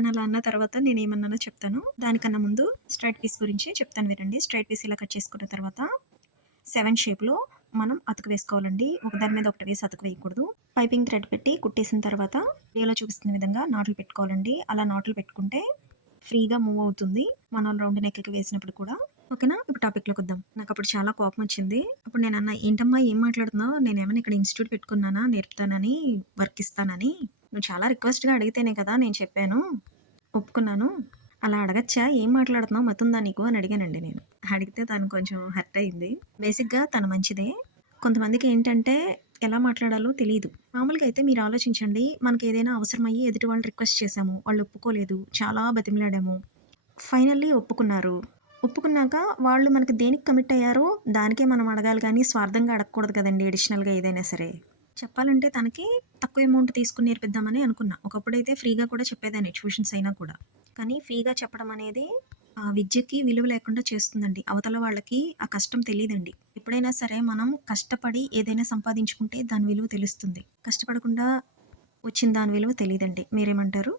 తనలా అన్న తర్వాత నేనేమన్నానో చెప్తాను. దానికన్నా ముందు స్ట్రెయిట్ పీస్ గురించి చెప్తాను వినండి. స్ట్రెయిట్ పీస్ ఇలా కట్ చేసుకున్న తర్వాత 7 షేప్‌లో మనం అతుకు వేసుకోవాలండి. ఒకదాని మీద ఒకటి వేసి అతుకు వేయకూడదు. పైపింగ్ థ్రెడ్ పెట్టి కుట్టేసిన తర్వాత వీడియోలో చూపిస్తున్న విధంగా నాట్లు పెట్టుకోవాలండి. అలా నాట్లు పెట్టుకుంటే ఫ్రీగా మూవ్ అవుతుంది. మనం రౌండ్ నెక్‌కి వేసినప్పుడు కూడా. ఓకేనా? ఇప్పుడు టాపిక్‌లోకొద్దాం. నాకప్పుడు చాలా కోపమొచ్చింది. అప్పుడు నేనన్నా, "ఏంటమ్మా ఏం మాట్లాడుతున్నావు? నేనేమన్నా ఇక్కడ ఇన్‌స్టిట్యూట్ పెట్టుకున్నానా నేర్పుతానని, వర్క్ ఇస్తానని? నువ్వు చాలా రిక్వెస్ట్‌గా అడిగితేనే కదా నేను చెప్పాను. ఒప్పుకున్నాను. అలా అడగచ్చా? ఏం మాట్లాడుతున్నావు? మతుందా నీకు?" అని అడిగానండి నేను. అడిగితే తను కొంచెం హర్ట్ అయింది. బేసిక్‌గా తను మంచిదే. కొంతమందికేంటంటే ఎలా మాట్లాడాలో తెలీదు. మామూలుగా అయితే మీరు ఆలోచించండి. మనకేదైనా అవసరమయ్యి ఎదుటి వాళ్ళు రిక్వెస్ట్ చేశాము. వాళ్ళు ఒప్పుకోలేదు. చాలా బతిమిలాడాము. ఫైనల్లీ ఒప్పుకున్నారు. ఒప్పుకున్నాక వాళ్ళు మనకి దేనికి కమిట్ అయ్యారో దానికే మనం అడగాలి గానీ, స్వార్థంగా అడగకూడదు కదండీ! అడిషనల్‌గా ఏదైనా సరే. చెప్పాలంటే తనకి తక్కువ అమౌంట్ తీసుకొని నేర్పిద్దామని అనుకున్నా. ఒకప్పుడైతే ఫ్రీగా కూడా చెప్పేదాన్ని ట్యూషన్స్ అయినా కూడా. కానీ ఫ్రీగా చెప్పడం అనేది ఆ విద్యకి విలువ లేకుండా చేస్తుందండి. అవతల వాళ్ళకి ఆ కష్టం తెలీదండి. ఎప్పుడైనా సరే మనం కష్టపడి ఏదైనా సంపాదించుకుంటే దాని విలువ తెలుస్తుంది. కష్టపడకుండా వచ్చిన దాని విలువ తెలీదండి. మీరేమంటారు?